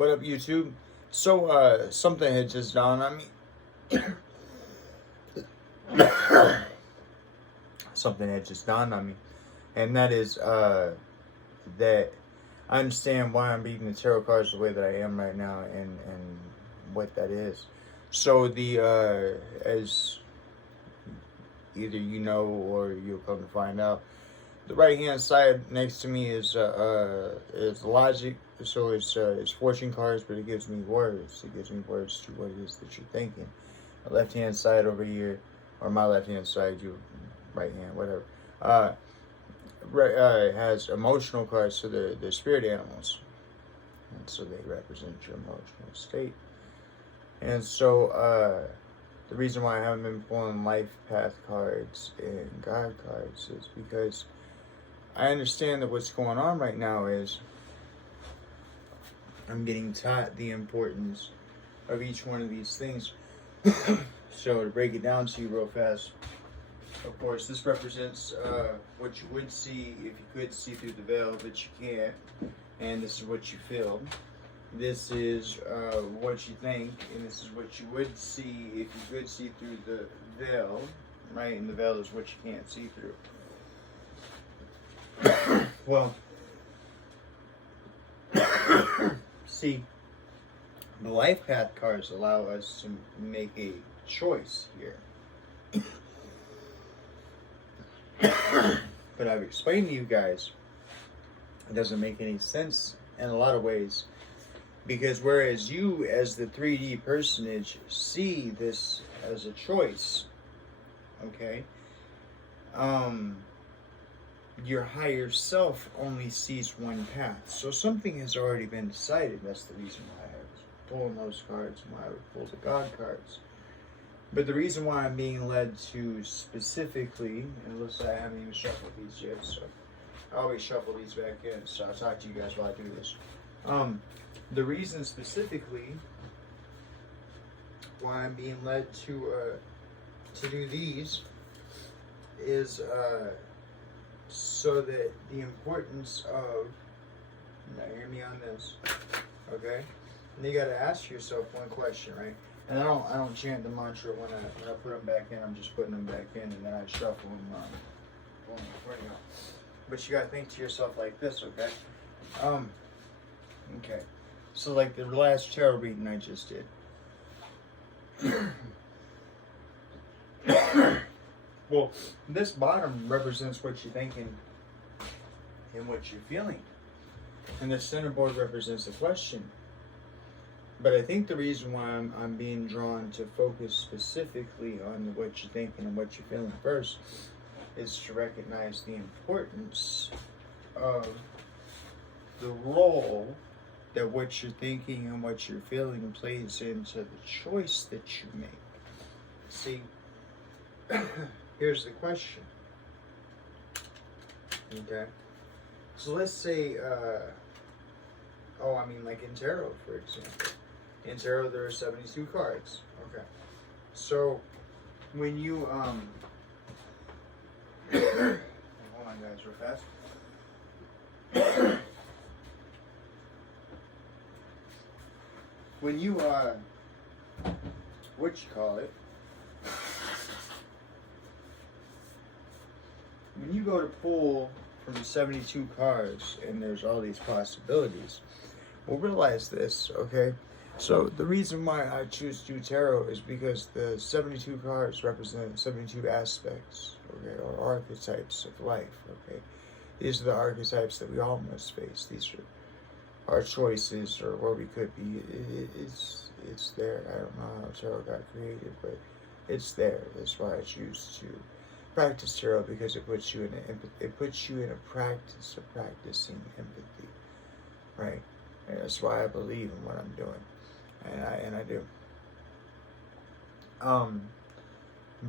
What up, YouTube? So, something had just dawned on me. Something had just dawned on me. And that is, that I understand why I'm reading the tarot cards the way that I am right now and what that is. So, as either you know or you'll come to find out, the right hand side next to me is logic. So it's fortune cards, but it gives me words. It gives me words to what it is that you're thinking. The left hand side over here, or my left hand side, your right hand, whatever. Has emotional cards, so they're spirit animals, and so they represent your emotional state. And so the reason why I haven't been pulling life path cards and God cards is because I understand that what's going on right now is I'm getting taught the importance of each one of these things. So to break it down to you real fast, of course, this represents what you would see if you could see through the veil, but you can't. And this is what you feel. This is what you think, and this is what you would see if you could see through the veil, right? And the veil is what you can't see through. Well, see, the life path cards allow us to make a choice here. But I've explained to you guys, it doesn't make any sense in a lot of ways. Because whereas you, as the 3D personage, see this as a choice, okay? Your higher self only sees one path. So something has already been decided. That's the reason why I was pulling those cards and why I would pull the God cards. But the reason why I'm being led to specifically, and listen, I haven't even shuffled these yet, so I always shuffle these back in, so I'll talk to you guys while I do this. The reason specifically why I'm being led to do these is so that the importance of, now hear me on this, okay? And you got to ask yourself one question, right? And I don't chant the mantra when I put them back in. I'm just putting them back in, and then I shuffle them in front of you. But you got to think to yourself like this, okay? Okay. So like the last tarot reading I just did. Well, this bottom represents what you're thinking and what you're feeling. And the center board represents the question. But I think the reason why I'm being drawn to focus specifically on what you're thinking and what you're feeling first is to recognize the importance of the role that what you're thinking and what you're feeling plays into the choice that you make. See, here's the question. Okay? So let's say, like in tarot, for example. In tarot, there are 72 cards. Okay. So, when you, hold on guys, real fast. When you, when you go to pull from 72 cards and there's all these possibilities, well, realize this, okay? So the reason why I choose to do tarot is because the 72 cards represent 72 aspects, okay, or archetypes of life, okay? These are the archetypes that we all must face. These are our choices or where we could be. It's there. I don't know how tarot got created, but it's there. That's why I choose to practice tarot, because it puts you in a practice of practicing empathy, right? And that's why I believe in what I'm doing, and I do.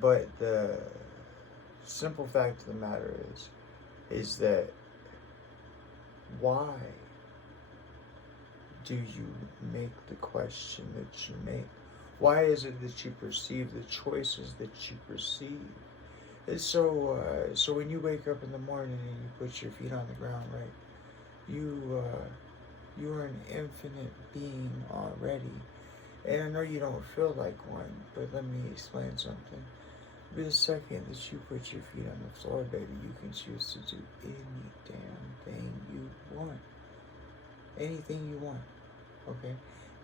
But the simple fact of the matter is that why do you make the question that you make? Why is it that you perceive the choices that you perceive? It's so when you wake up in the morning and you put your feet on the ground, right? You You are an infinite being already. And I know you don't feel like one, but let me explain something. The second that you put your feet on the floor, baby, you can choose to do any damn thing you want. Anything you want. Okay?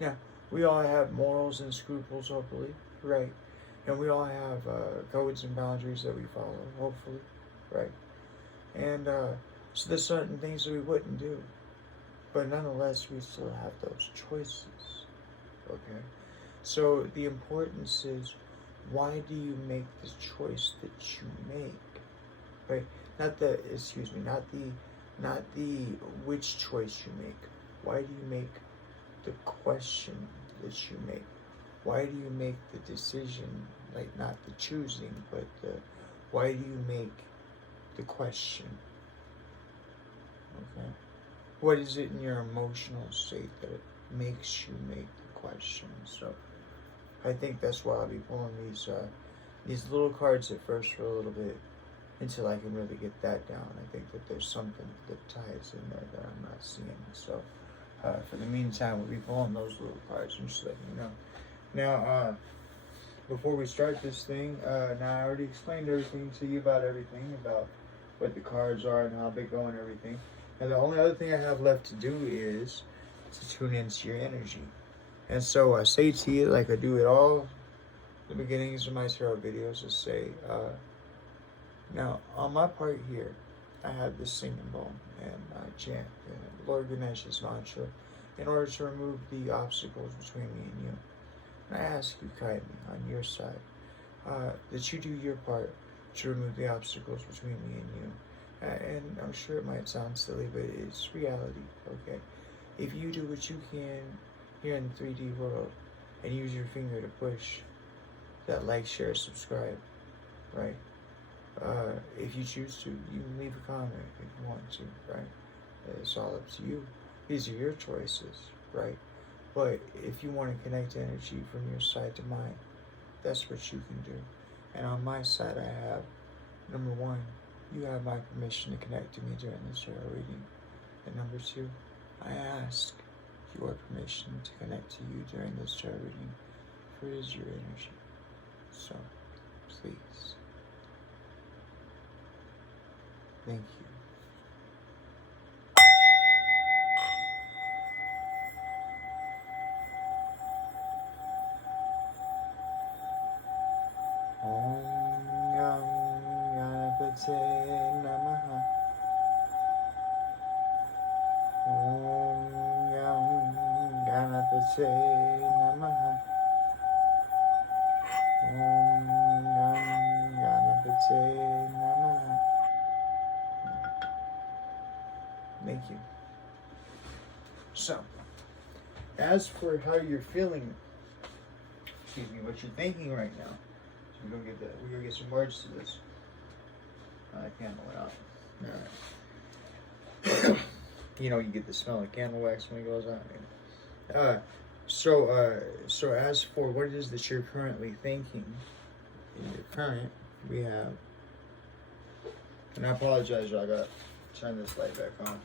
Now, we all have morals and scruples, hopefully, right? And we all have codes and boundaries that we follow, hopefully, right? And so there's certain things that we wouldn't do. But nonetheless, we still have those choices, okay? So the importance is, why do you make the choice that you make, right? Not the which choice you make. Why do you make the question that you make? Why do you make the decision, like not the choosing, but why do you make the question, okay? What is it in your emotional state that it makes you make the question? So I think that's why I'll be pulling these little cards at first for a little bit until I can really get that down. I think that there's something that ties in there that I'm not seeing. So for the meantime, we'll be pulling those little cards and just letting you know. Now, before we start this thing, now I already explained everything to you about what the cards are and how they go and everything. And the only other thing I have left to do is to tune into your energy. And so I say to you, like I do at all the beginnings of my tarot videos, is say, now on my part here, I have this singing bowl and I chant Lord Ganesh's mantra in order to remove the obstacles between me and you. And I ask you kindly on your side that you do your part to remove the obstacles between me and you. And I'm sure it might sound silly, but it's reality, okay? If you do what you can here in the 3D world and use your finger to push that like, share, subscribe, right? If you choose to, you can leave a comment if you want to, right? It's all up to you. These are your choices, right? But if you want to connect energy from your side to mine, that's what you can do. And on my side, I have, number one, you have my permission to connect to me during this tarot reading. And number two, I ask your permission to connect to you during this tarot reading, for it is your energy. So, please. Thank you. Om Yam Ganapate Namaha. Om Yam Ganapate Namaha. Om Yam Ganapate Namaha. Thank you. So, as for how you're feeling, excuse me, what you're thinking right now, so we're gonna get some words to this. Candle went out. Alright. You know, you get the smell of candle wax when it goes out. So as for what it is that you're currently thinking, in your current, we have, and I apologize, y'all, I gotta turn this light back on.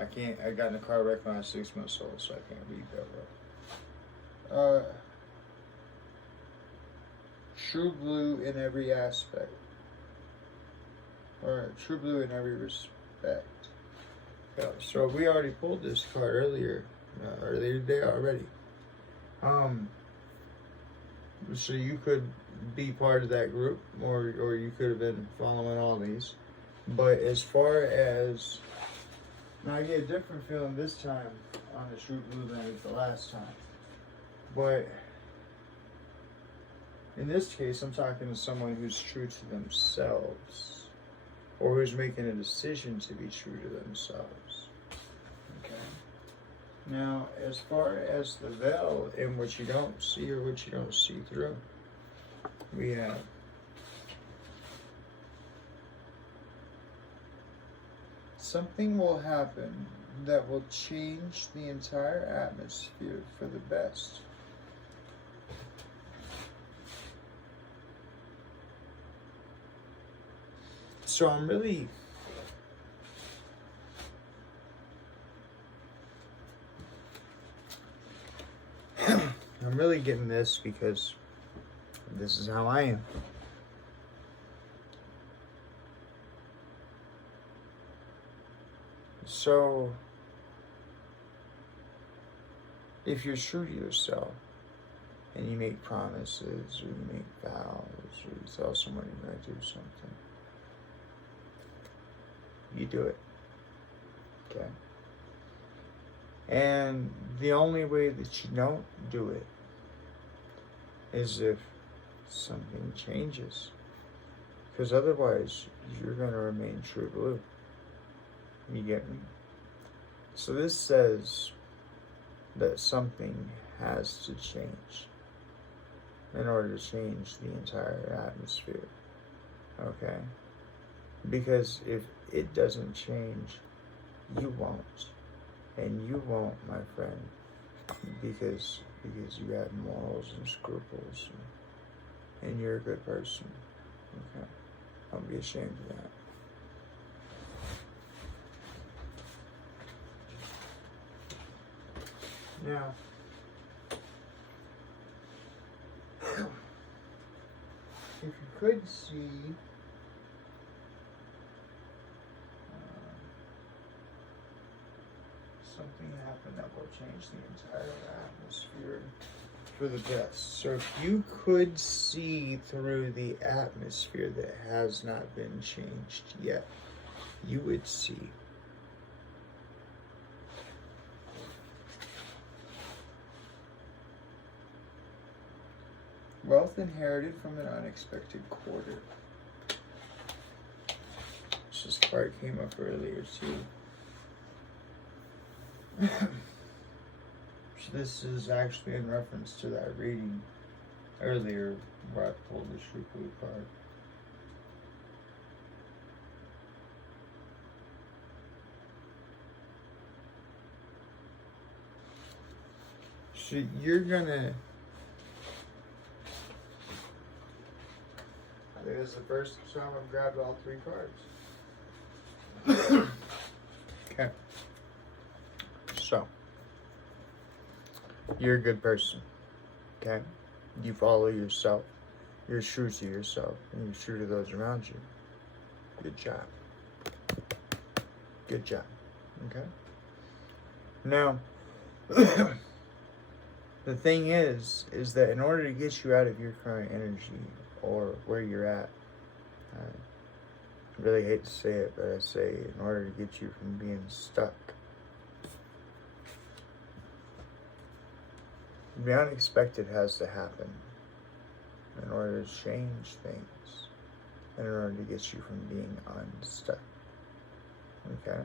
I got in a car wreck when I was 6 months old, so I can't read that well. True blue in every aspect. Or true blue in every respect. So we already pulled this card earlier today already. So you could be part of that group, or you could have been following all these. But as far as, now I get a different feeling this time on the true blue than I did the last time. But in this case, I'm talking to someone who's true to themselves, or who's making a decision to be true to themselves. Okay. Now, as far as the veil and what you don't see or what you don't see through, we have something will happen that will change the entire atmosphere for the best. So I'm really really getting this because this is how I am. So, if you're true to yourself and you make promises or you make vows or you tell someone you're going to do something, you do it. Okay? And the only way that you don't do it is if something changes. Because otherwise, you're going to remain true blue. You get me? So this says that something has to change in order to change the entire atmosphere. Okay? Because if it doesn't change, you won't. And you won't, my friend, because you have morals and scruples and you're a good person. Okay? Don't be ashamed of that. Now, if you could see something happen that will change the entire atmosphere for the best. So if you could see through the atmosphere that has not been changed yet, you would see. Wealth inherited from an unexpected quarter. This part came up earlier too. So this is actually in reference to that reading earlier where I pulled the True Blue card. So you're gonna... I think this is the first time I've grabbed all three cards. Okay. So, you're a good person. Okay? You follow yourself. You're true to yourself. And you're true to those around you. Good job. Good job. Okay? Now, the thing is that in order to get you out of your current energy or where you're at, I really hate to say it, but I say in order to get you from being stuck, the unexpected has to happen in order to change things, in order to get you from being unstuck. Okay?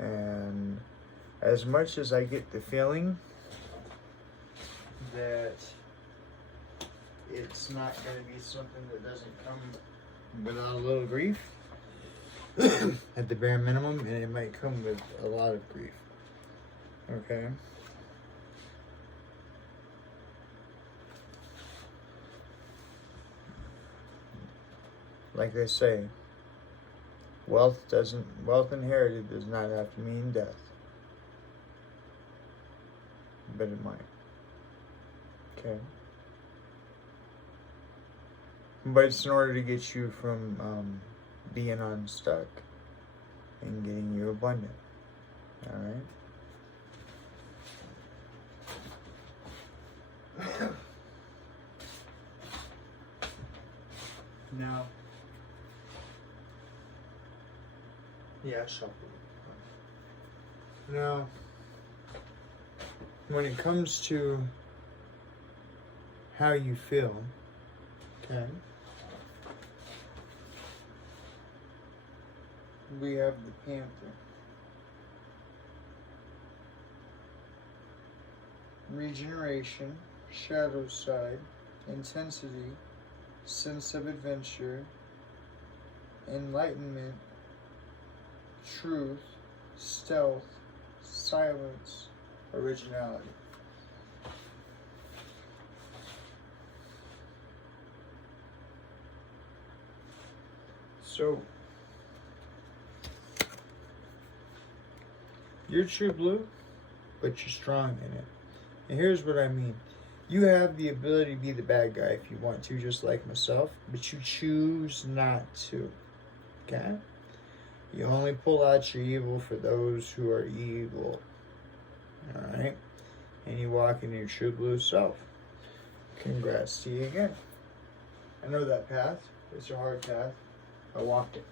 And as much as I get the feeling that it's not going to be something that doesn't come without a little grief, at the bare minimum, and it might come with a lot of grief. Okay? Like I say, wealth inherited does not have to mean death. But it might. Okay? But it's in order to get you from being unstuck and getting you abundant. Alright? Now, yeah, shuffle. Now, when it comes to how you feel, okay, we have the Panther. Regeneration, shadow side, intensity, sense of adventure, enlightenment, truth, stealth, silence, originality. So, you're true blue, but you're strong in it. And here's what I mean. You have the ability to be the bad guy if you want to, just like myself, but you choose not to. Okay? You only pull out your evil for those who are evil. Alright? And you walk in your true blue self. Congrats to you again. I know that path. It's a hard path. I walked it.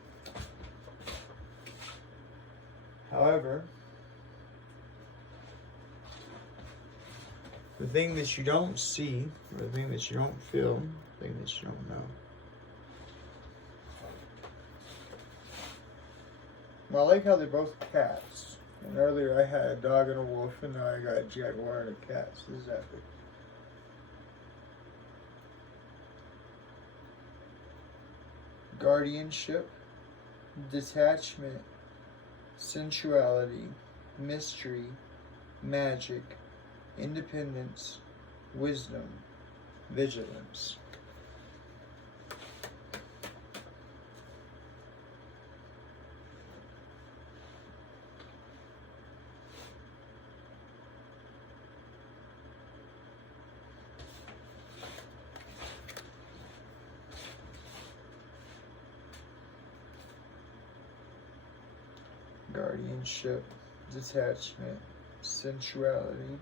However, the thing that you don't see, or the thing that you don't feel, the thing that you don't know. Well, I like how they're both cats. And earlier I had a dog and a wolf, and now I got a jaguar and a cat. So this is epic. Guardianship, detachment, sensuality, mystery, magic, independence, wisdom, vigilance. Guardianship, detachment, sensuality,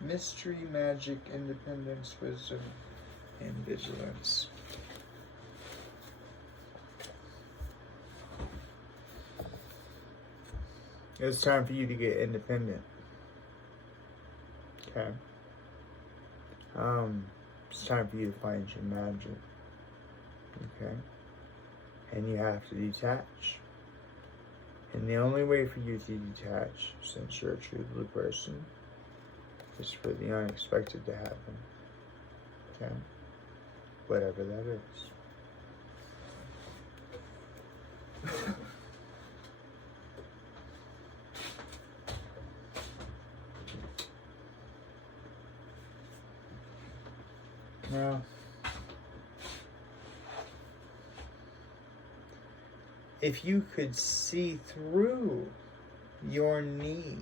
mystery, magic, independence, wisdom, and vigilance. It's time for you to get independent. Okay. It's time for you to find your magic. Okay. And you have to detach. And the only way for you to detach, since you're a true blue person, is for the unexpected to happen. Okay? Whatever that is. Now, if you could see through your need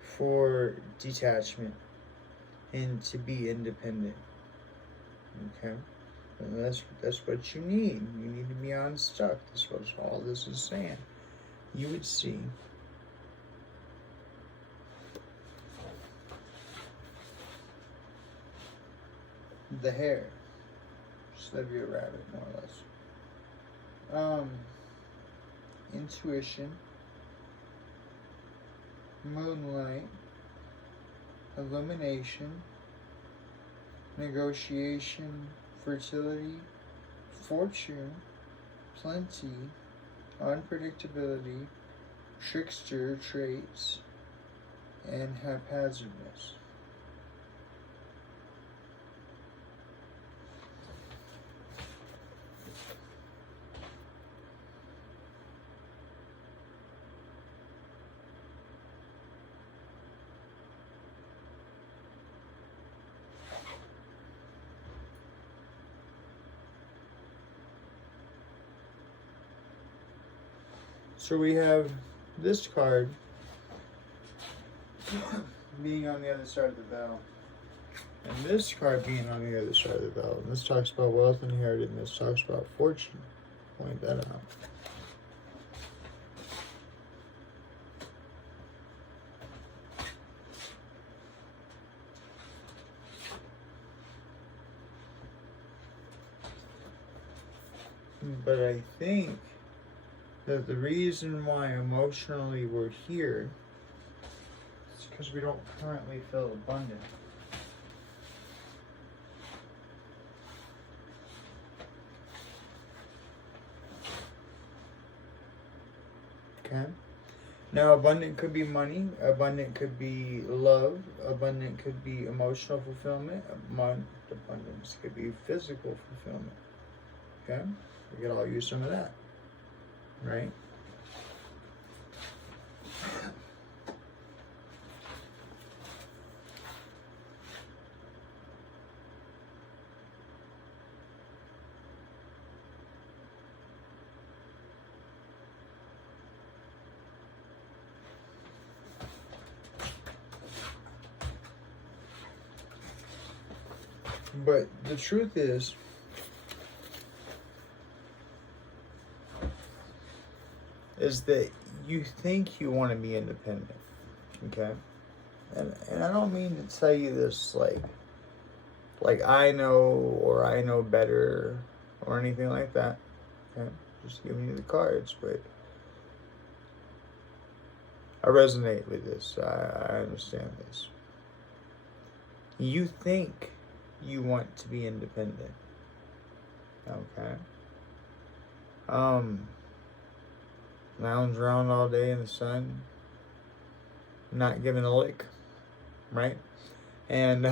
for detachment and to be independent, okay? And that's what you need. You need to be unstuck. That's what all this is saying. You would see the hair. Just that'd be a rabbit, more or less. Intuition, moonlight, illumination, negotiation, fertility, fortune, plenty, unpredictability, trickster traits, and haphazardness. So we have this card being on the other side of the bell, and this card being on the other side of the bell. And this talks about wealth inherited, and this talks about fortune. Point that out. But I think that the reason why emotionally we're here is because we don't currently feel abundant. Okay? Now, abundant could be money, abundant could be love, abundant could be emotional fulfillment, abundance could be physical fulfillment. Okay? We could all use some of that. Right? But the truth is that you think you want to be independent, okay? And I don't mean to tell you this like I know or I know better or anything like that. Okay? Just giving you the cards, but I resonate with this. I understand this. You think you want to be independent. Okay? Lounge around all day in the sun, not giving a lick, right? And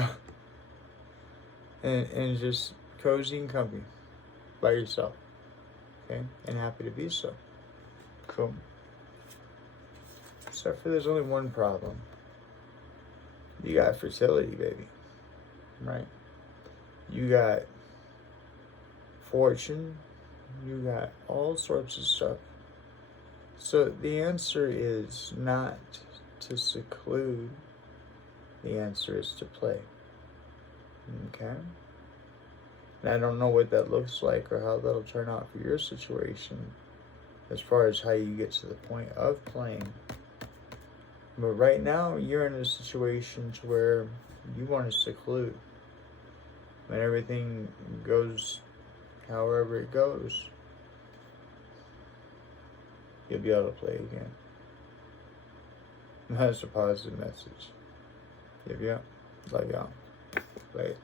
and just cozy and comfy by yourself, okay? And happy to be so. Cool. Except for there's only one problem. You got fertility, baby, right? You got fortune. You got all sorts of stuff. So the answer is not to seclude. The answer is to play. Okay? And I don't know what that looks like or how that'll turn out for your situation as far as how you get to the point of playing. But right now, you're in a situation to where you want to seclude. When everything goes however it goes, you'll be able to play again. That's a positive message. Yep. Love y'all. Bye.